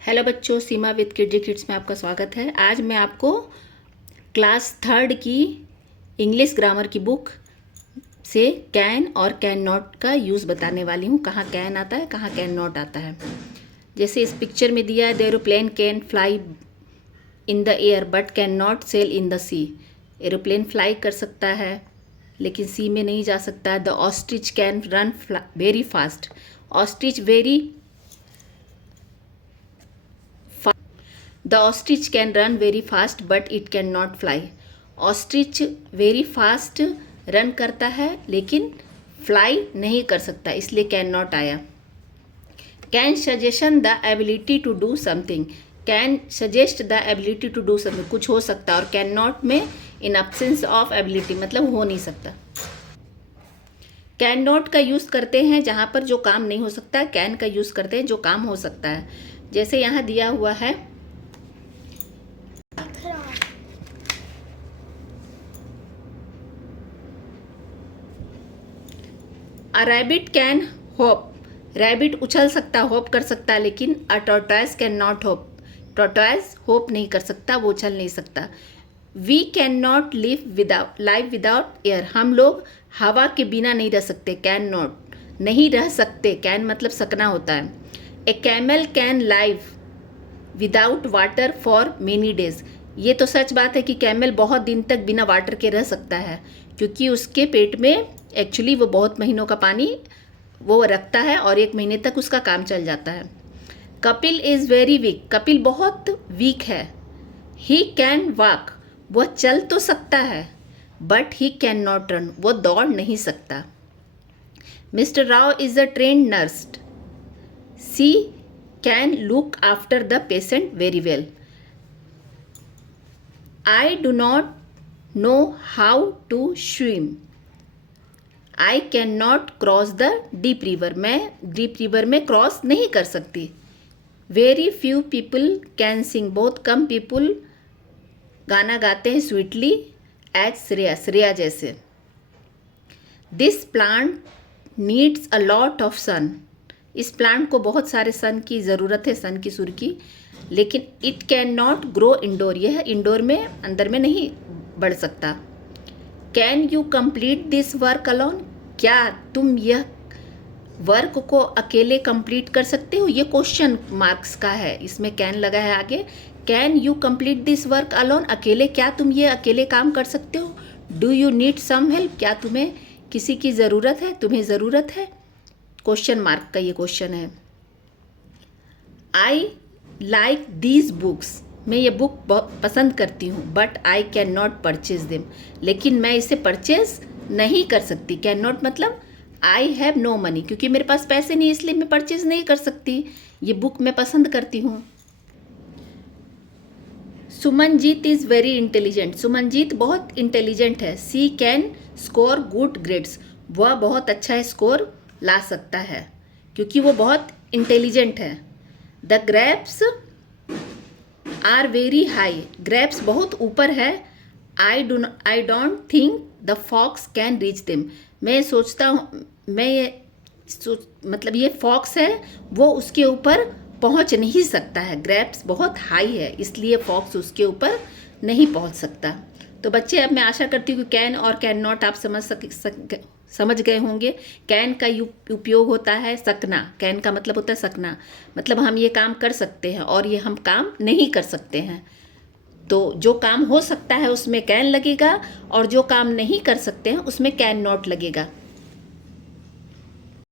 Hello बच्चों, सीमा with kid kids में आपका स्वागत है। आज मैं आपको क्लास थर्ड की इंग्लिश ग्रामर की बुक से कैन और कैन नॉट का यूज़ बताने वाली हूँ। कहाँ कैन आता है, कहाँ कैन नॉट आता है। जैसे इस पिक्चर में दिया है, the aeroplane can fly in the air but can not sail in the sea. Aeroplane fly कर सकता है लेकिन सी में नहीं जा सकता। The ostrich can run very fast. Ostrich The ostrich can run very fast but it cannot fly. Ostrich very fast run करता है लेकिन फ्लाई नहीं कर सकता, इसलिए कैन नॉट आया। Can suggestion the ability to do something. Can suggest the ability to do something, कुछ हो सकता है। और कैन नॉट में इन एब्सेंस ऑफ एबिलिटी मतलब हो नहीं सकता। कैन नॉट का यूज़ करते हैं जहाँ पर जो काम नहीं हो सकता, कैन का यूज़ करते हैं जो काम हो सकता है। जैसे यहाँ दिया हुआ है, a rabbit can hop. Rabbit उछल सकता, होप कर सकता, लेकिन a tortoise can not hop. Tortoise hop नहीं कर सकता, वो उछल नहीं सकता। We can not live without air. हम लोग हवा के बिना नहीं रह सकते। कैन नॉट नहीं रह सकते, कैन मतलब सकना होता है। A camel can live without water for many days. ये तो सच बात है कि कैमल बहुत दिन तक बिना वाटर के रह सकता है, क्योंकि उसके पेट में एक्चुअली वो बहुत महीनों का पानी वो रखता है और 1 महीने तक उसका काम चल जाता है। Kapil is very weak. Kapil बहुत वीक है। He can walk. वह चल तो सकता है but he can not run. वो दौड़ नहीं सकता। Mister Rao is a trained nurse. She can look after the patient very well. I do not know how to swim. I can not cross the deep river. मैं deep river में cross नहीं कर सकती। Very few people can सिंग। बहुत come people गाना गाते हैं sweetly as Shreya. Shreya जैसे। This plant needs a lot of sun. इस प्लांट को बहुत सारे सन की ज़रूरत है, सन की सूर्य की, लेकिन it can not grow indoor. यह इंडोर में अंदर में नहीं बढ़ सकता। Can you complete this work alone. क्या तुम यह वर्क को अकेले कंप्लीट कर सकते हो। ये क्वेश्चन मार्क्स का है, इसमें कैन लगा है आगे। Can you complete this work alone. अकेले, क्या तुम ये अकेले काम कर सकते हो। Do you need some help. क्या तुम्हें किसी की ज़रूरत है, तुम्हें ज़रूरत है। क्वेश्चन मार्क का ये क्वेश्चन है। I like these books. मैं ये बुक बहुत पसंद करती हूँ। But I can not purchase them. लेकिन मैं इसे परचेज नहीं कर सकती। कैन नॉट मतलब आई हैव नो मनी, क्योंकि मेरे पास पैसे नहीं, इसलिए मैं परचेज नहीं कर सकती। ये बुक मैं पसंद करती हूँ। Sumanjeet is very intelligent. Sumanjeet बहुत इंटेलिजेंट है। सी कैन स्कोर गुड ग्रेड्स। वह बहुत अच्छा स्कोर ला सकता है क्योंकि वो बहुत इंटेलिजेंट है। The grapes are very high. Grapes बहुत ऊपर है। I don't think the fox can reach them. मैं सोचता हूँ, मतलब ये फॉक्स है, वो उसके ऊपर पहुँच नहीं सकता है। ग्रेप्स बहुत हाई है, इसलिए फॉक्स उसके ऊपर नहीं पहुँच सकता। तो बच्चे, अब मैं आशा करती हूँ कि कैन और कैन नॉट आप समझ गए होंगे। कैन का उपयोग होता है सकना। कैन का मतलब होता है सकना, मतलब हम ये काम कर सकते हैं और ये हम काम नहीं कर सकते हैं। तो जो काम हो सकता है उसमें कैन लगेगा और जो काम नहीं कर सकते हैं उसमें कैन नॉट लगेगा।